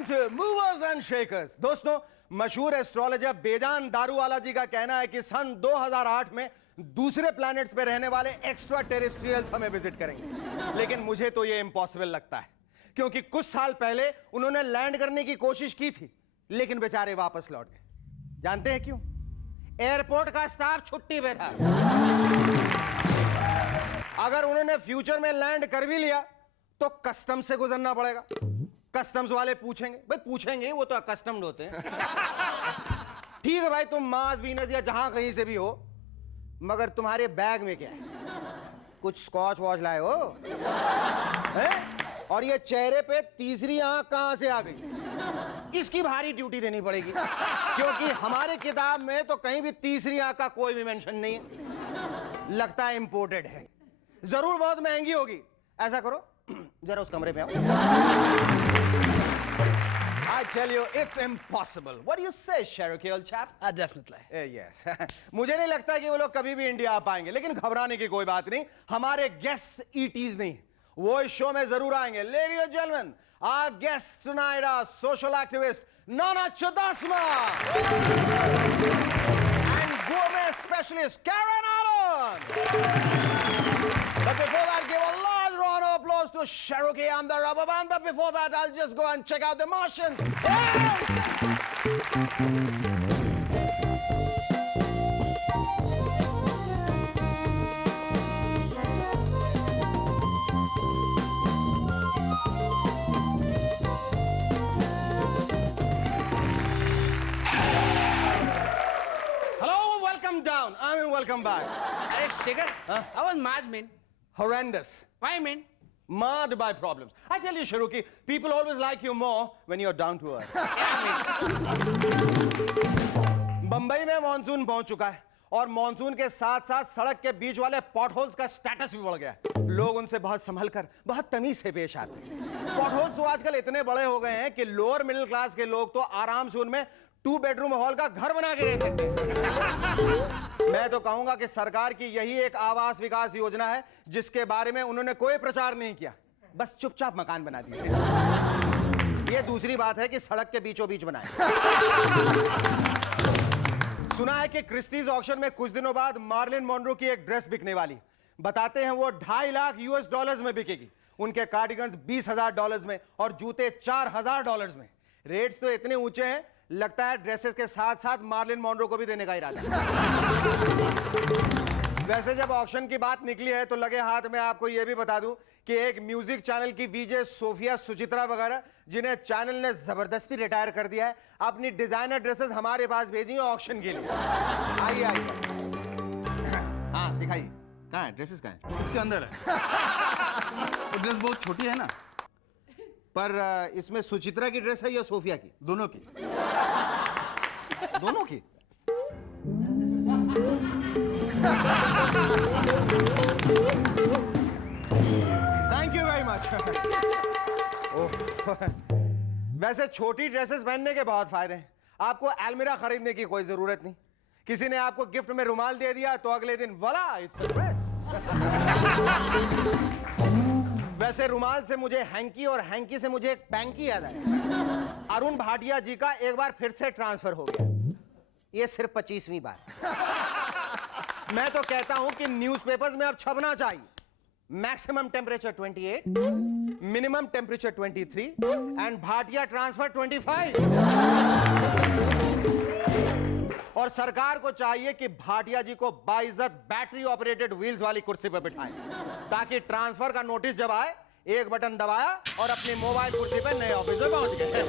Welcome to movers and shakers. दोस्तों, मशहूर astrologer बेजान दारूवाला जी का कहना है कि सन 2008 में दूसरे प्लैनेट्स पे रहने वाले एक्स्ट्रा टेरेस्ट्रियल्स हमें विजिट करेंगे। लेकिन मुझे तो ये इम्पॉसिबल लगता है, क्योंकि कुछ साल पहले उन्होंने लैंड करने की कोशिश की थी, लेकिन बेचारे वापस लौट गए। जानते हैं क्यों? एयरपोर्ट का स्टाफ छुट्टी पे था। अगर उन्होंने फ्यूचर में लैंड कर भी लिया तो कस्टम से गुजरना पड़ेगा। कस्टम्स वाले पूछेंगे, भाई पूछेंगे, वो तो अकस्टम्ड होते हैं। ठीक है भाई, तुम मार्स, वीनस या जहां कहीं से भी हो, मगर तुम्हारे बैग में क्या है? कुछ स्कॉच वॉच लाए हो? है? और ये चेहरे पे तीसरी आंख कहां से आ गई? इसकी भारी ड्यूटी देनी पड़ेगी, क्योंकि हमारे किताब में तो कहीं भी तीसरी आंख का कोई भी मेंशन नहीं है। लगता है इंपोर्टेड है, जरूर बहुत महंगी होगी। ऐसा करो, जरा उस कमरे पे आओ। I tell you, it's impossible. What do you say, Cherokee old chap? Definitely. Yes. मुझे नहीं लगता कि वो लोग कभी भी इंडिया आ पाएंगे, लेकिन घबराने की कोई बात नहीं। हमारे गेस्ट ईटीज नहीं, वो इस शो में जरूर आएंगे। Ladies and gentlemen, our guests tonight are social activist Nana Chudasma and gourmet specialist Karen Allen. But before that, give a large round of applause to Cherokee and the Rubber Band. But before that, I'll just go and check out the Martian. Hello, welcome down. I mean, welcome back. Hey, Shikhar, how was Mars, man? Horrendous. Why, man? Marred by problems. I tell you, Cherokee, people always like you more when you're down to earth. Bombay में monsoon पहुंच चुका है, और monsoon के साथ साथ सड़क के बीच वाले पॉटहोल्स का स्टेटस भी बढ़ गया है। लोग उनसे बहुत संभल कर, बहुत तमीज से पेश आते हैं। पॉटहोल्स तो आजकल इतने बड़े हो गए हैं कि लोअर मिडिल क्लास के लोग तो आराम से उनमें 2 बेडरूम हॉल का घर बना के रह सकते हैं। मैं तो कहूंगा कि सरकार की यही एक आवास विकास योजना है, जिसके बारे में उन्होंने कोई प्रचार नहीं किया, बस चुपचाप मकान बना दिए। ये दूसरी बात है कि सड़क के बीचों बीच बनाए। सुना है कि क्रिस्टीज ऑक्शन में कुछ दिनों बाद मार्लिन मोनरो की एक ड्रेस बिकने वाली। बताते हैं वो $2.5 लाख US में बिकेगी। उनके कार्डिगन्स $20,000 में और जूते $4,000 में। रेट्स तो इतने ऊंचे हैं, लगता है ड्रेसेस के साथ साथ मार्लिन मोनरो को भी देने का इरादा है। वैसे जब ऑक्शन की बात निकली है तो लगे हाथ में आपको यह भी बता दूं कि एक म्यूजिक चैनल की वीजे सोफिया सुचित्रा वगैरह, जिन्हें चैनल ने जबरदस्ती रिटायर कर दिया है, अपनी डिजाइनर ड्रेसेस हमारे पास भेजी हैं ऑक्शन के लिए। आइए आइए, हाँ दिखाइए, कहाँ है ड्रेसेस? कहाँ है? इसके अंदर है। वो ड्रेस बहुत छोटी है ना। पर इसमें सुचित्रा की ड्रेस है या सोफिया की? दोनों की। दोनों की? Thank you very much. वैसे छोटी ड्रेसेस पहनने के बहुत फायदे हैं। आपको एल्मिरा खरीदने की कोई जरूरत नहीं। किसी ने आपको गिफ्ट में रुमाल दे दिया तो अगले दिन वाला इट्स अ ड्रेस। वैसे रुमाल से मुझे हैंकी और हैंकी से मुझे एक पैंकी याद आया। अरुण भाटिया जी का एक बार फिर से ट्रांसफर हो गया, ये सिर्फ 25वीं बार। मैं तो कहता हूं कि न्यूज़पेपर्स में अब छपना चाहिए maximum temperature 28, minimum temperature 23 and Bhatia transfer 25। और सरकार को चाहिए कि भाटिया जी को बाइज्जत बैटरी ऑपरेटेड व्हील्स वाली कुर्सी पर बिठाएं, ताकि ट्रांसफर का नोटिस जब आए, एक बटन दबाया और अपनी मोबाइल कुर्सी पर नए ऑफिस में पहुंच गए।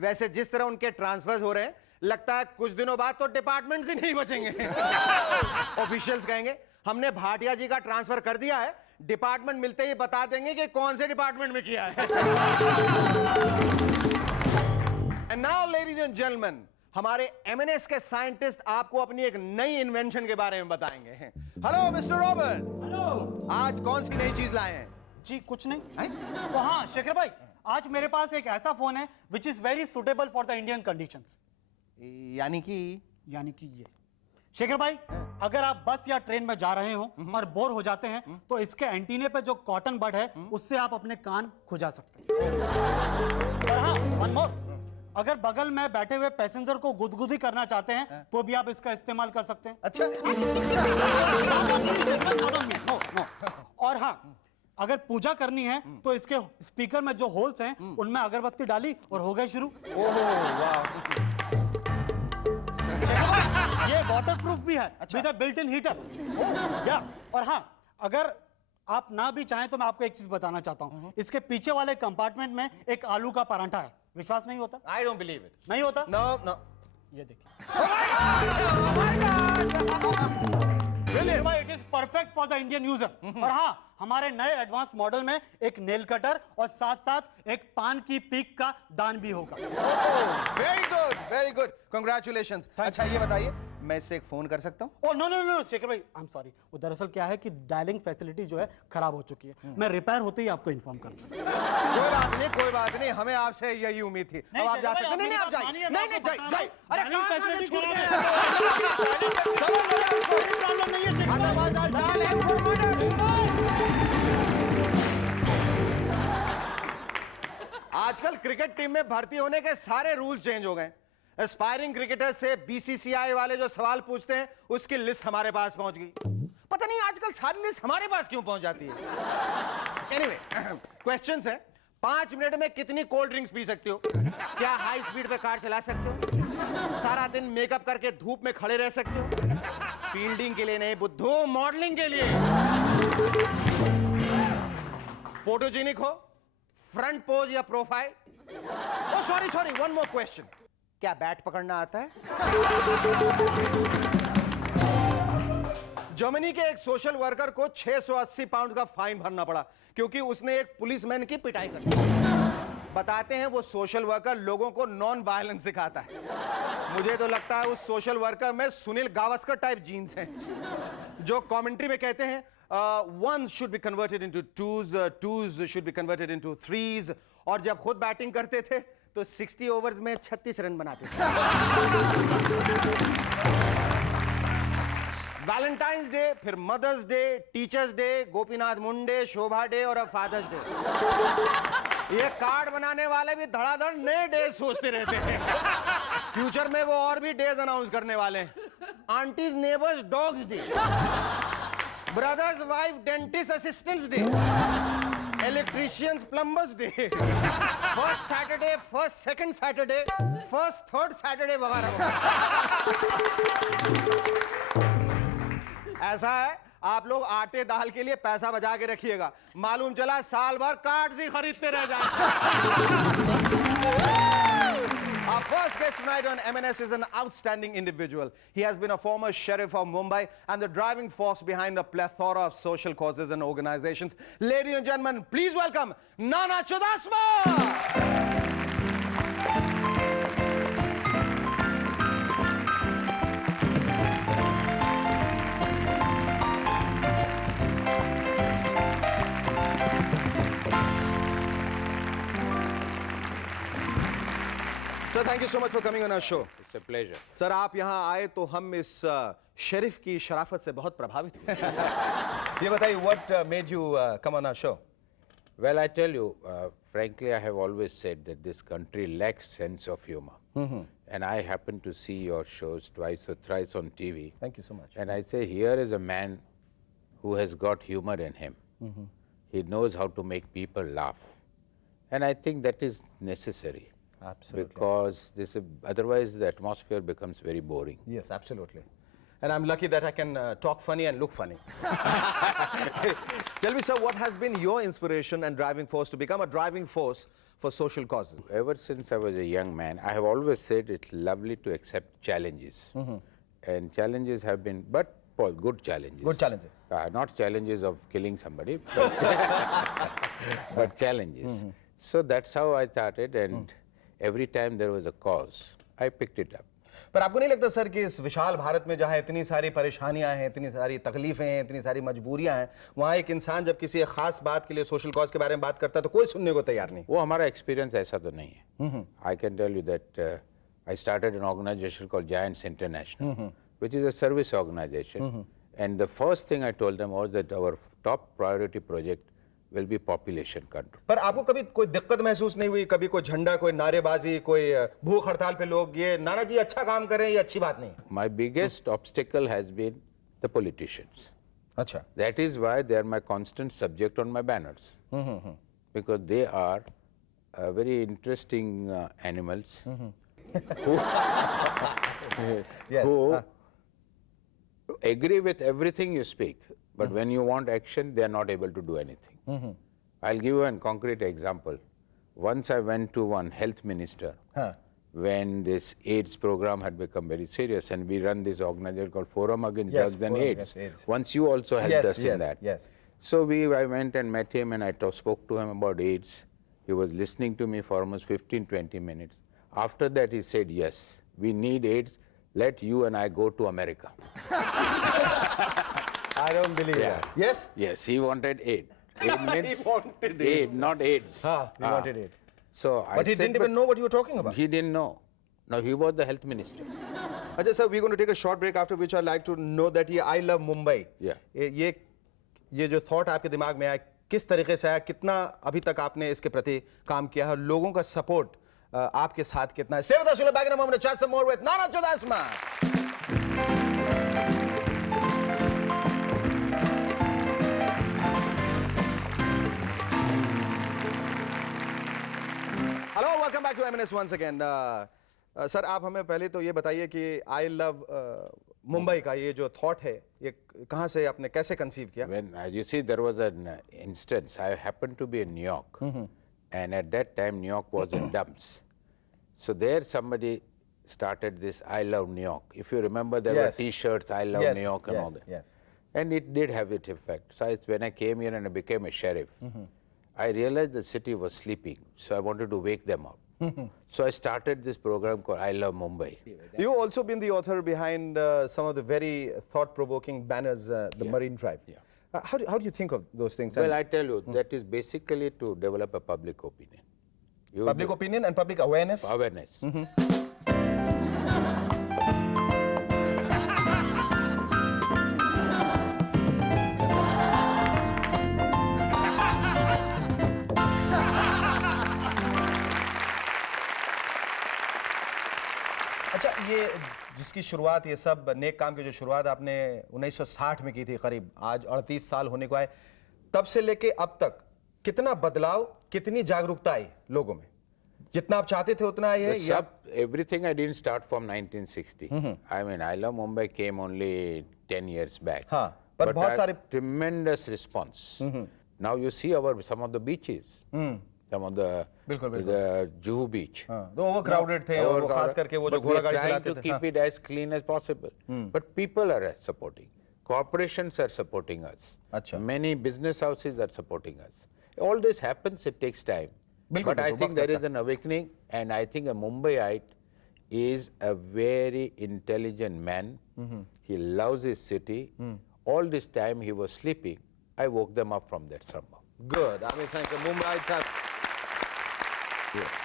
वैसे जिस तरह उनके ट्रांसफर्स हो रहे हैं, लगता है कुछ दिनों बाद तो डिपार्टमेंट्स ही नहीं बचेंगे। ऑफिशियल्स कहेंगे हमने भाटिया जी का ट्रांसफर कर दिया है, डिपार्टमेंट मिलते ही बता देंगे कि कौन से डिपार्टमेंट में किया है। And now ladies and gentleman, हमारे एमएनएस के साइंटिस्ट आपको अपनी एक नई इन्वेंशन के बारे में बताएंगे। Hello mister Robert. हेलो। आज कौन सी नई चीज लाए हैं? जी कुछ नहीं है? तो हाँ शेखर भाई, आज मेरे पास एक ऐसा फोन है which is very suitable for the Indian conditions. यानी कि ये शेखर भाई, अगर आप बस या ट्रेन में जा रहे हो और बोर हो जाते हैं तो इसके एंटीने पे जो कॉटन बड है उससे आप अपने कान खुजा सकते हैं। और हाँ, वन मोर, अगर बगल में बैठे हुए पैसेंजर को गुदगुदी करना चाहते हैं तो भी आप इसका इस्तेमाल कर सकते हैं। अच्छा। No, no. और हाँ, अगर पूजा करनी है तो इसके स्पीकर में जो होल्स हैं उनमें अगरबत्ती डाली और हो गए शुरू। ओहो वाह। ये वाटरप्रूफ भी है with a built in heater. या और हाँ, अगर आप ना भी चाहें तो मैं आपको एक चीज बताना चाहता हूँ, इसके पीछे वाले कंपार्टमेंट में एक आलू का परांठा है। विश्वास नहीं होता? I don't believe it. नहीं होता? No no. ये देखिए, it is perfect for the Indian user. और हाँ, हमारे नए एडवांस मॉडल में एक नेल कटर और साथ साथ एक पान की पीक का दान भी होगा। Very good, very good, congratulations. अच्छा ये बताइए, मैं इससे एक फोन कर सकता हूँ? Oh no no no Shekhar भाई, आई एम सॉरी। वो दरअसल क्या है कि डायलिंग फैसिलिटी जो है खराब हो चुकी है। मैं रिपेयर होते ही आपको इन्फॉर्म कर दूंगा। कोई बात नहीं, कोई बात नहीं, हमें आपसे यही उम्मीद थी। अब आप जा सकते हैं। नहीं आप जाइए। नहीं नहीं जाइए। अरे फैसिलिटी छूट खराब गए। है। चलो बोलो उसको। प्रॉब्लम नहीं है शेखर भाई। Otherwise I'll dial him for murder. आजकल क्रिकेट टीम में भर्ती होने के सारे रूल चेंज हो गए। एस्पायरिंग क्रिकेटर से बीसीसीआई वाले जो सवाल पूछते हैं उसकी लिस्ट हमारे पास पहुंच गई। पता नहीं आजकल सारी लिस्ट हमारे पास क्यों पहुंच जाती है। एनीवे, क्वेश्चंस है, 5 मिनट में कितनी कोल्ड ड्रिंक्स पी सकते हो? क्या हाई स्पीड पे कार चला सकते हो? सारा दिन मेकअप करके धूप में खड़े रह सकते हो? फील्डिंग के लिए नहीं बुद्धू, मॉडलिंग के लिए। फोटोजेनिक हो, फ्रंट पोज या profile? Oh sorry sorry, one more question, क्या बैट पकड़ना आता है? जर्मनी के एक सोशल वर्कर को 680 पाउंड का फाइन भरना पड़ा क्योंकि उसने एक पुलिसमैन की पिटाई कर दी। बताते हैं वो सोशल वर्कर लोगों को नॉन वायलेंस सिखाता है। मुझे तो लगता है उस सोशल वर्कर में सुनील गावस्कर टाइप जीन्स हैं, जो कमेंट्री में कहते हैं ones should be converted into twos, twos should be converted into threes, और जब खुद बैटिंग करते थे तो 60 ओवर्स में 36 रन बनाते थे। वैलेंटाइंस डे, फिर Mother's Day, Teachers' Day, Gopinath Munde, Shobha De और अब फादर्स डे। ये कार्ड बनाने वाले भी धड़ाधड़ नए डे सोचते रहते हैं। फ्यूचर में वो और भी डेज अनाउंस करने वाले हैं। Aunties neighbours dogs day, brother's wife dentist assistants day, electricians plumbers day, first Saturday, first second Saturday, first third Saturday वगैरह। ऐसा है, आप लोग आटे दाल के लिए पैसा बचा के रखिएगा, मालूम चला साल भर कार्ड्स ही खरीदते रह जाएंगे। Our first guest tonight on MNS is an outstanding individual. He has been a former sheriff of Mumbai and the driving force behind a plethora of social causes and organizations. Ladies and gentlemen, please welcome Nana Chudasma! Sir, thank you so much for coming on our show. It's a pleasure. Sir, आप यहाँ आए तो हम इस sheriff की शराफत से बहुत प्रभावित हुए। ये बताइए, what made you come on our show? Well, I tell you, frankly, I have always said that this country lacks sense of humor. And I happen to see your shows twice or thrice on TV. Thank you so much. And I say, here is a man who has got humor in him. He knows how to make people laugh. And I think that is necessary. Absolutely. Because this, otherwise the atmosphere becomes very boring. Yes, absolutely. And I'm lucky that I can talk funny and look funny. Tell me, sir, what has been your inspiration and driving force to become a driving force for social causes? Ever since I was a young man, I have always said it's lovely to accept challenges. And challenges have been, but good challenges. Good challenges. Not challenges of killing somebody, but, but challenges. So that's how I started, and every time there was a cause, I picked it up. पर आपको नहीं लगता sir कि इस विशाल भारत में जहाँ इतनी सारी परेशानियां हैं, इतनी सारी तकलीफें हैं, इतनी सारी मजबूरियां हैं, वहाँ एक इंसान जब किसी एक खास बात के लिए सोशल कॉज के बारे में बात करता है तो कोई सुनने को तैयार नहीं? वो हमारा एक्सपीरियंस ऐसा तो नहीं है. I can tell you that I started an organization called Giants International, which is a service organization. And the first thing I told them was that our top priority project will be population control. पर आपको कभी कोई दिक्कत महसूस नहीं हुई, कभी कोई झंडा, कोई नारेबाजी, कोई भूख हड़ताल पे लोग ये नाना जी अच्छा काम कर रहे हैं, ये अच्छी बात नहीं? My biggest obstacle has been the politicians. अच्छा. That is why they are my constant subject on my banners. Because they are very interesting animals Yes. who agree with everything you speak, but when you want action, they are not able to do anything. I'll give you a concrete example. Once I went to one health minister हाँ. when this AIDS program had become very serious, and we run this organization called Forum Against Yes, Drugs and Forum AIDS. Against AIDS. Once you also helped Yes, us yes, in that. yes. So I went and met him, and I spoke to him about AIDS. He was listening to me for almost 15-20 minutes. After that, he said, yes, we need AIDS. Let you and I go to America. I don't believe that. Yes? Yes, he wanted aid. Aid means He wanted aid, not AIDS. He wanted it. So I But he said, didn't even know what you were talking about. He didn't know. No, he was the health minister. अच्छा sir, we're going to take a short break, after which I'd like to know that ये I love Mumbai. Yeah. ये जो thought आपके दिमाग में आया, किस तरीके से आया, कितना अभी तक आपने इसके प्रति काम किया है, लोगों का support आपके साथ कितना है? Stay with us, we'll be back in a moment to chat some more with Nana Chudasma. Hello, welcome back to MNS once again. Sir, आप हमें पहले तो ये बताइए कि आई लव मुंबई का ये जो थॉट है, ये कहाँ से आपने कैसे कंसीव किया? When you see, there was an instance. I happened to be in New York, and at that time, New York was in dumps. So there, somebody started this "I love New York." If you remember, there were Yes. T-shirts "I love Yes, New York" and yes, all that. yes. And it did have its effect. So when I came here and I became a sheriff, I realized the city was sleeping. So I wanted to wake them up. So I started this program called "I Love Mumbai." You've also been the author behind some of the very thought-provoking banners, the Marine Drive. Yeah. How do you think of those things? Well, I tell you, that is basically to develop a public opinion. Public opinion and public awareness. Awareness. अच्छा, ये जिसकी शुरुआत, ये सब नेक काम की जो शुरुआत आपने 1960 में की थी, करीब आज 38 साल होने को आए, तब से लेके अब तक कितना बदलाव, कितनी जागरूकता आई लोगों में? जितना आप चाहते थे उतना आई है या? Everything I didn't start from 1960. I mean, I Love Mumbai came only 10 years back. हाँ, पर बहुत सारे tremendous response. Now you see some of the beaches, some of the Juhu beach. हाँ, तो overcrowded थे और वो खास करके वो जो But we घोड़ा are गाड़ी trying चलाते to थे. keep it as clean as possible. But people are supporting. Corporations are supporting us. अच्छा. Many business houses are supporting us. All this happens, it takes time. बिल्कुल, But I बिल्कुल, think वक्त there लगता is an awakening, and I think a Mumbaiite is a very intelligent man. He loves his city. All this time he was sleeping. I woke them up from that slumber. Good. I mean, thank you. Mumbaiites have.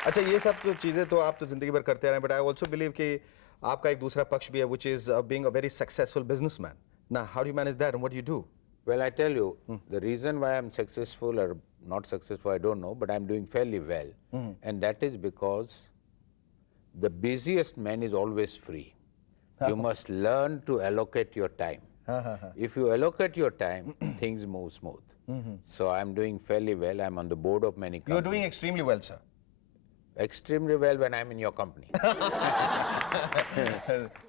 अच्छा, ये सब जो चीज़ें तो आप तो जिंदगी भर करते रहे, but I also believe कि आपका एक दूसरा पक्ष भी है, which is being a very successful businessman. Now, how do you manage that and what do you do? Well, I tell you, the reason why I'm successful or not successful, I don't know, but I'm doing fairly well. And that is because the busiest man is always free. You must learn to allocate your time. If you allocate your time, things move smooth. So I'm doing fairly well. I'm on the board of many companies. You're doing extremely well, sir. Extremely well when I'm in your company.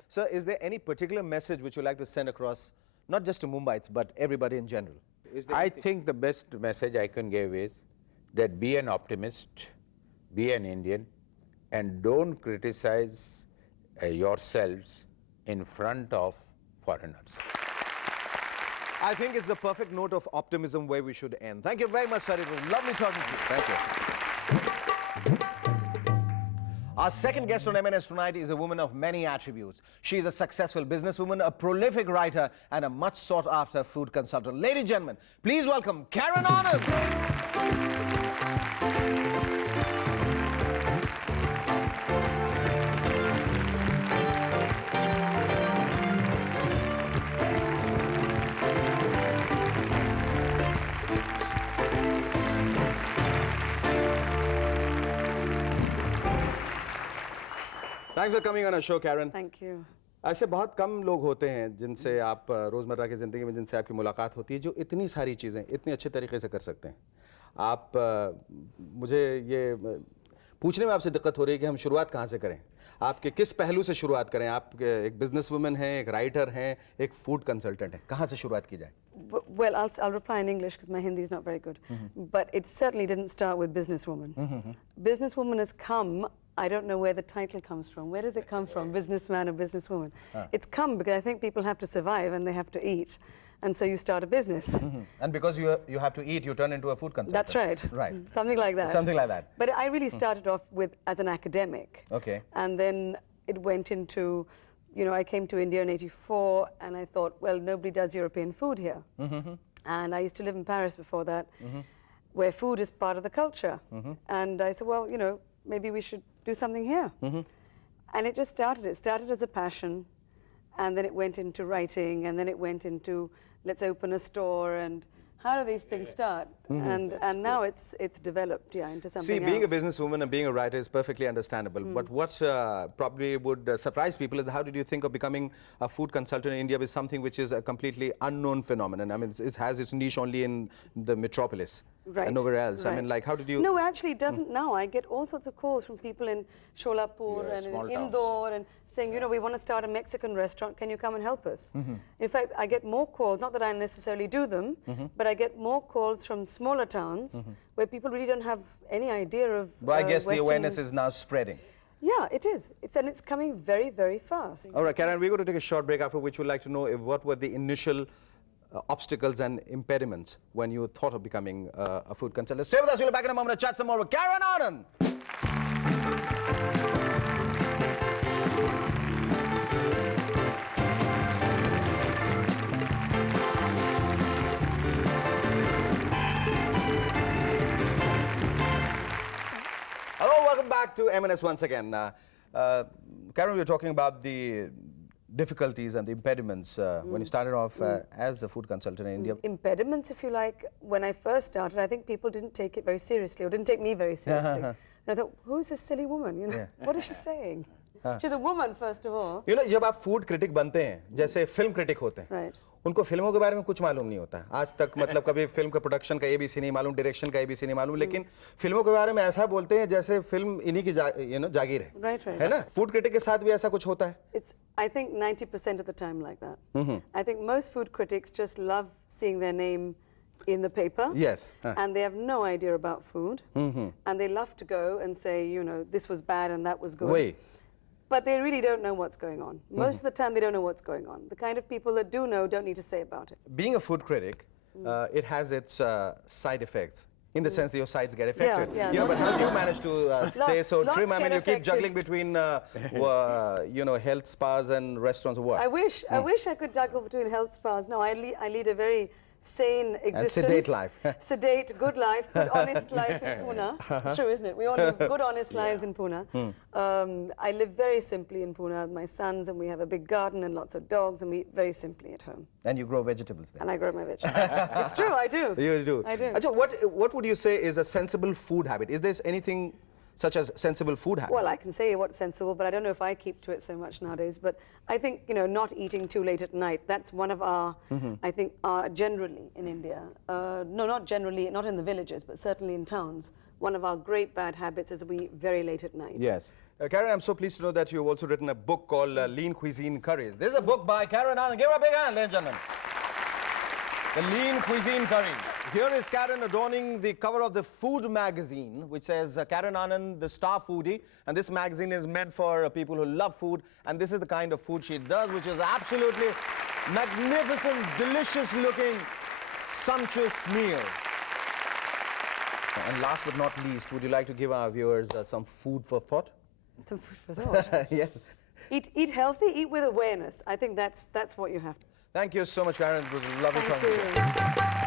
Sir, is there any particular message which you like to send across, not just to Mumbaiites, but everybody in general? I think the best message I can give is that be an optimist, be an Indian, and don't criticize yourselves in front of foreigners. I think it's the perfect note of optimism where we should end. Thank you very much, sir. It was lovely talking to you. Thank you. Our second guest on MNS tonight is a woman of many attributes. She is a successful businesswoman, a prolific writer, and a much sought-after food consultant. Ladies and gentlemen, please welcome Karen Arnold. Thanks for coming on our show, Karen. Thank you. ऐसे बहुत कम लोग होते हैं जिनसे आप रोज़मर्रा की ज़िंदगी में जिनसे आपकी मुलाकात होती है जो इतनी सारी चीज़ें इतनी अच्छे तरीके से कर सकते हैं। आप मुझे ये पूछने में आपसे दिक्कत हो रही है कि हम शुरुआत कहाँ से करें, आपके किस पहलू से शुरुआत करें। आप एक बिजनेस वुमन हैं, एक राइटर हैं, एक फूड कंसल्टेंट हैं, कहाँ से शुरुआत की जाए? Well, I'll reply in English because my Hindi is not very good. But it certainly didn't start with businesswoman. Businesswoman has come. I don't know where the title comes from. Where does it come from, businessman or businesswoman? It's come because I think people have to survive and they have to eat. And so you start a business. And because you have to eat, you turn into a food consultant. That's right. Right. Something like that. Something like that. But I really started off with as an academic. Okay. And then it went into, you know, I came to India in '84 and I thought, well, nobody does European food here. And I used to live in Paris before that, where food is part of the culture. And I said, well, you know, maybe we should do something here. And it just started. It started as a passion, and then it went into writing, and then it went into let's open a store, and how do these things start? And now it's developed, yeah, into something See, being else. a businesswoman and being a writer is perfectly understandable. But what probably would surprise people is how did you think of becoming a food consultant in India with something which is a completely unknown phenomenon? I mean, it has its niche only in the metropolis and nowhere else. I mean, like, how did you... No, actually, it doesn't now. I get all sorts of calls from people in Sholapur Yeah, and in small towns. Indore and saying, you know, we want to start a Mexican restaurant. Can you come and help us? In fact, I get more calls, not that I necessarily do them, but I get more calls from smaller towns where people really don't have any idea of But I guess the Western- awareness is now spreading. Yeah, it is. And it's coming very, very fast. All right, Karen, we're going to take a short break, after which we'd like to know if what were the initial obstacles and impediments when you thought of becoming a food consultant. Stay with us. We'll be back in a moment to chat some more with Karen Anand. Hello, welcome back to M&S once again. Karen, we were talking about the difficulties and the impediments when you started off as a food consultant in India. Impediments, if you like. When I first started, I think people didn't take it very seriously, or didn't take me very seriously. And I thought, who is this silly woman? You know, what is she saying? She's a woman, first of all. You know, जब आप food critic बनते हैं, जैसे film critic होते हैं, Right. उनको फिल्मों के बारे में कुछ मालूम नहीं होता है आज तक। मतलब कभी फिल्म का प्रोडक्शन का ABC नहीं मालूम, डायरेक्शन का ABC नहीं मालूम, लेकिन फिल्मों के बारे में ऐसा बोलते हैं जैसे फिल्म इन्हीं की जागीर है। Right, right. है ना? फूड क्रिटिक के साथ भी ऐसा कुछ होता है? It's, I think, 90% of the time like that. I think most food critics just love seeing their name in the paper. Yes. And they have no idea about food. And they love to go and say, you know, this was bad and that was good. वही. But they really don't know what's going on. Most of the time, they don't know what's going on. The kind of people that do know don't need to say about it. Being a food critic, it has its side effects. In the sense that your sides get affected. Yeah, you know, but lots how do you manage to stay so lots trim? I mean, get you keep affected. juggling between, you know, health spas and restaurants or what? I wish I could juggle between health spas. No, I lead a very sane existence. sedate life. Sedate, good life, good, honest life in Pune. It's true, isn't it? We all live good, honest lives in Pune. I live very simply in Pune with my sons, and we have a big garden and lots of dogs, and we eat very simply at home. And you grow vegetables there. And I grow my vegetables. It's true, I do. You do. I do. Achha, what would you say is a sensible food habit? Is there anything such as sensible food habit? Well, I can say what's sensible, but I don't know if I keep to it so much nowadays. But I think, you know, not eating too late at night, that's one of our, I think, generally in India, no, not generally, not in the villages, but certainly in towns, one of our great bad habits is we eat very late at night. Yes. Karen, I'm so pleased to know that you've also written a book called Lean Cuisine Curries. This is a book by Karen Anand. Give her a big hand, ladies and gentlemen. The Lean Cuisine Curries. Here is Karen adorning the cover of the food magazine, which says Karen Anand, the star foodie. And this magazine is meant for people who love food. And this is the kind of food she does, which is absolutely magnificent, delicious looking, sumptuous meal. And last but not least, would you like to give our viewers some food for thought? Some food for thought. Yeah. Eat healthy, eat with awareness. I think that's what you have to. Thank you so much, Karen. It was lovely Thank talking to you. you.